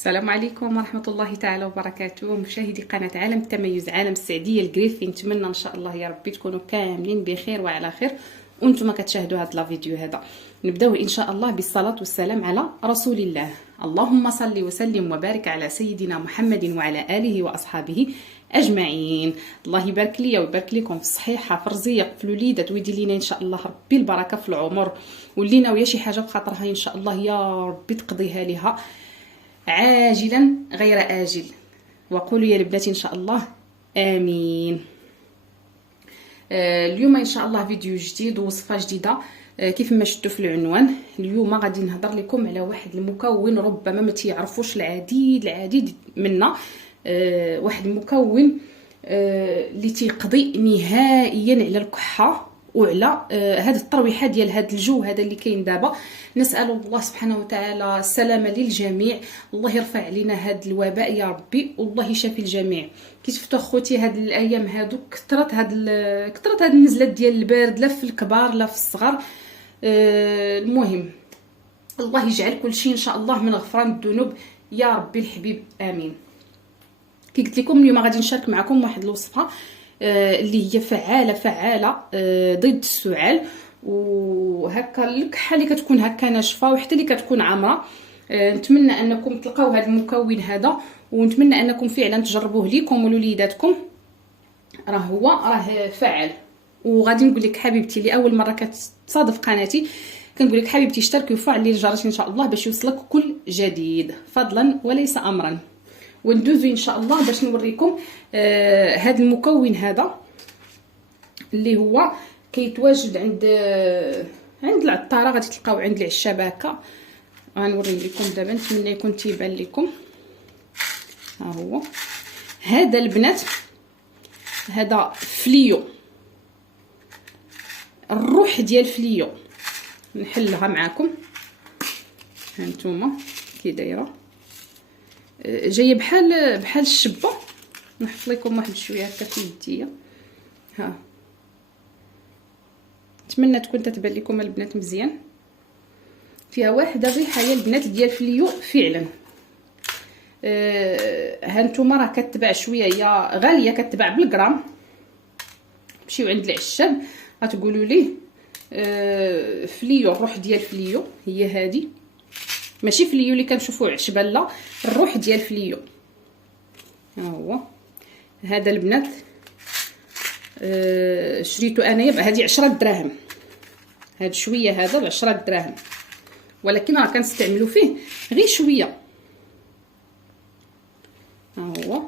السلام عليكم ورحمة الله تعالى وبركاته. مشاهدي قناة عالم التميز، عالم السعدية القريفي. نتمنى ان شاء الله يا ربي تكونوا كاملين بخير وعلى خير وانتم كتشاهدوا هذا الفيديو. هذا نبداو ان شاء الله بالصلاة والسلام على رسول الله. اللهم صل وسلم وبارك على سيدنا محمد وعلى آله وأصحابه أجمعين. الله يبارك لي ويبارك لكم في الصحيحة، في الرزق، في الوليدات، ويدير لينا إن شاء الله ربي البركة في العمر، ولينا ويا شي حاجة بخاطرها إن شاء الله يا ربي تقضيها لها عاجلا غير آجل. وقولوا يا البنات إن شاء الله آمين. اليوم إن شاء الله فيديو جديد ووصفة جديدة. كيف ما شفتوا في العنوان، اليوم غادي نهضر لكم على واحد المكون ربما ما تيعرفوش العديد منا. واحد المكون اللي تيقضي نهائيا على الكحه وعلى هذه الترويحه ديال هذا الجو هذا اللي كاين دابا. نسال الله سبحانه وتعالى السلامه للجميع، الله يرفع علينا هذا الوباء يا ربي، والله يشافي الجميع. كي شفتوا اخوتي هاد الايام هادو كثرت هاد النزلات ديال البرد، لا في الكبار لا في الصغار. المهم الله يجعل كل شيء ان شاء الله من غفران الذنوب يا ربي الحبيب، امين. كي قلت لكم اليوم غادي نشارك معكم واحد الوصفه اللي هي فعاله ضد السعال، وهكا الكحه اللي كتكون هكا ناشفه وحتى اللي كتكون عامره. نتمنى انكم تلقاو هذا المكون هذا، ونتمنى انكم فعلا تجربوه ليكم ولوليداتكم. راه فعال. وغادي نقول لك حبيبتي اللي اول مره كتصادف قناتي، كنقول لك حبيبتي اشتركي وفعلي الجرس ان شاء الله باش يوصلك كل جديد، فضلا وليس امرا. وندوزو ان شاء الله باش نوريكم هذا المكون هذا اللي هو كيتواجد عند العطاره، غادي تلقاو عند العشابه هكا. غنوري لكم دابا، نتمنى يكون تيبان لكم. ها هو هذا البنات، هذا فليو، الروح ديال فليو. نحلها معكم، ها نتوما كي دايره، جايه بحال الشبه. نحط لكم واحد شويه هكا في يديا. ها نتمنى تكون تتبان لكم البنات مزيان. فيها واحد الريحه يا البنات ديال فليو فعلا. ها نتوما راه كتباع شويه، هي غاليه، كتباع بالغرام. مشيو عند العشاب غتقولوا ليه فليو، الروح ديال فليو هي هذه، ماشي فليو اللي كنشوفوه عشبه، لا، الروح ديال فليو. ها هو هذا البنات شريته انايا هذه 10 دراهم. هاد شويه هذا ب 10 دراهم، ولكن راه كنستعملوا فيه غير شويه. ها هو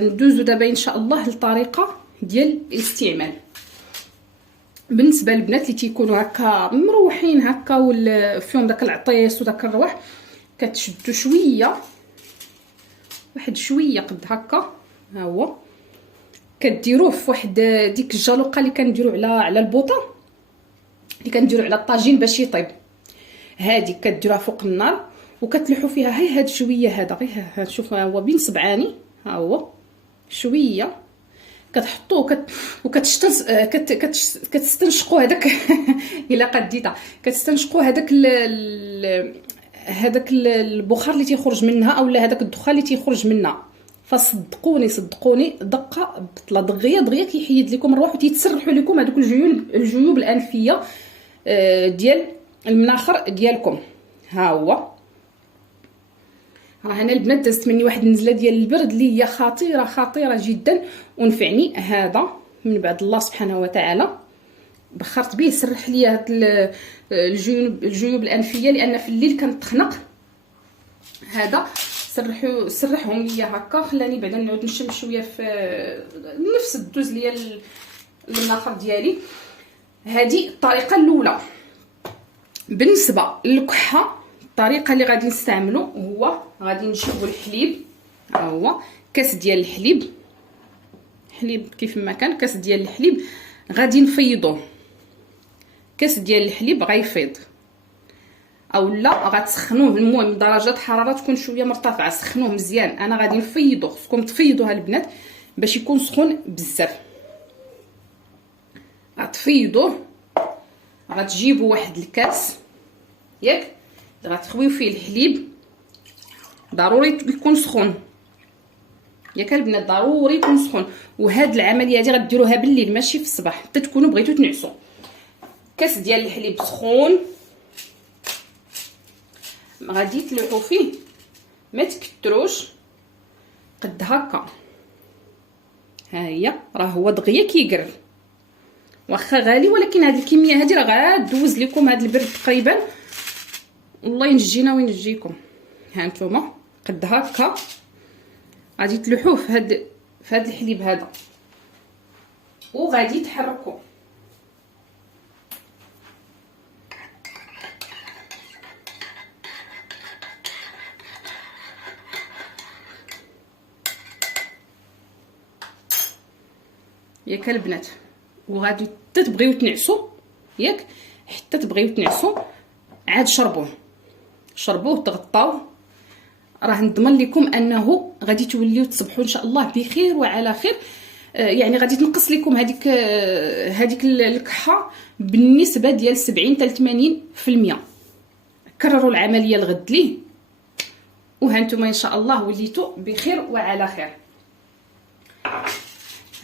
ندوزو دابا ان شاء الله للطريقه ديال الاستعمال. بالنسبه للبنات اللي تيكونوا هكا مروحين هكا فيهم داك العطيس وداك الروح، كتشدوا شويه، واحد شويه قد هكا. ها هو كديروه في واحد ديك الجالوقه اللي كنديروا على البوطه، اللي كنديروا على الطاجين باش يطيب. هذه كديروها فوق النار وكتلحوا فيها هاي هاد شويه هذا، غير شوفوا هو بين صبعاني. ها هو شويه كتحطوه كتستنشقوا هذاك الا قديتها كتستنشقوا هذاك البخار اللي تيخرج منها، اولا هذاك الدخان اللي تيخرج منها. فصدقوني دقه بطله دغيا كيحيد لكم الروح وتيتسرحوا لكم هذوك الجيوب الانفيه ديال المناخر ديالكم. ها هو راه انا البنات دازت مني واحد النزله ديال البرد اللي هي خطيره جدا، ونفعني هذا من بعد الله سبحانه وتعالى. بخرت به سرح لي هاد الجيوب الانفيه، لان في الليل كنتخنق. هذا سرحهم ليا هكا، خلاني بعدا نعاود نشم شويه في نفس الدوز ليا المناخر ديالي. هذه الطريقه الاولى. بالنسبه للكحه، الطريقه اللي غادي نستعملو هو غادي نجيبو الحليب. ها هو كاس ديال الحليب كيف ما كان، كاس ديال الحليب غادي نفيضوه. كاس ديال الحليب غيفيض، اولا غتسخنوه، المهم درجه حراره تكون شويه مرتفعه، سخنوه مزيان. انا غادي نفيضوه، خصكم تفيضوها البنات باش يكون سخون بزاف. غتفيضوه غتجيبوا واحد الكاس ياك غتخويو فيه الحليب، ضروري يكون سخون ياك البنات، ضروري يكون سخون. وهاد العمليه هادي غديروها بالليل ماشي في الصباح حتى تكونوا بغيتو تنعسوا. كاس ديال الحليب سخون غادي تلوحوا فيه، ما تكتروش قد هكا. ها هي راه هو دغيا كيقرب، واخا غالي ولكن هاد الكميه هادي راه غدوز لكم هاد البرد تقريبا، والله ينجينا وينجيكم. ها نتوما قد هكا غادي تلوحوه في هاد الحليب هذا وغادي تحركوا. ياك البنات، وغادي حتى تبغيو تنعسوا ياك، حتى تبغيو تنعسوا عاد شربوه تغطاوه، راه نضمن لكم انه غادي توليو تصبحوا ان شاء الله بخير وعلى خير. يعني غادي تنقص لكم هذيك الكحه بالنسبه ديال 70 حتى 80%. كرروا العمليه الغد ليه وها نتوما ان شاء الله وليتوا بخير وعلى خير.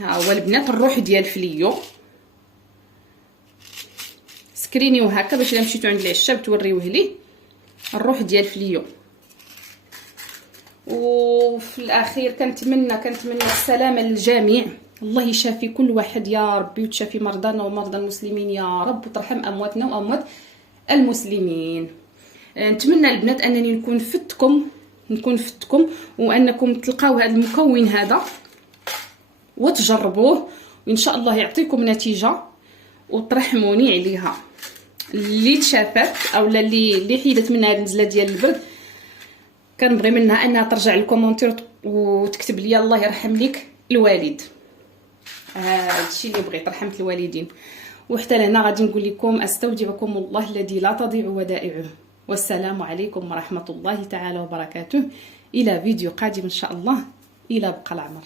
ها هو البنات الروح ديال الفليو، سكرينيو هكا باش الا مشيتو عند العشاب توريوه ليه الروح ديال الفليو. وفي الاخير كنتمنى السلامه للجميع، الله يشافي كل واحد يا ربي، وتشافي مرضانا ومرضى المسلمين يا رب، وترحم امواتنا واموات المسلمين. نتمنى البنات انني نكون فدتكم وانكم تلقاو هذا المكون هذا وتجربوه، وان شاء الله يعطيكم نتيجه وترحموني عليها. اللي تشافت او اللي حيدت منها النزله ديال البرد كنبغي منها انها ترجع للكومونتير وتكتب لي الله يرحم لك الوالد. هادشي اللي بغيت، رحمت الوالدين. وحتى لهنا غادي نقول لكم استودعكم الله الذي لا تضيع ودائعه، والسلام عليكم ورحمه الله تعالى وبركاته. الى فيديو قادم ان شاء الله، الى بقى العمر.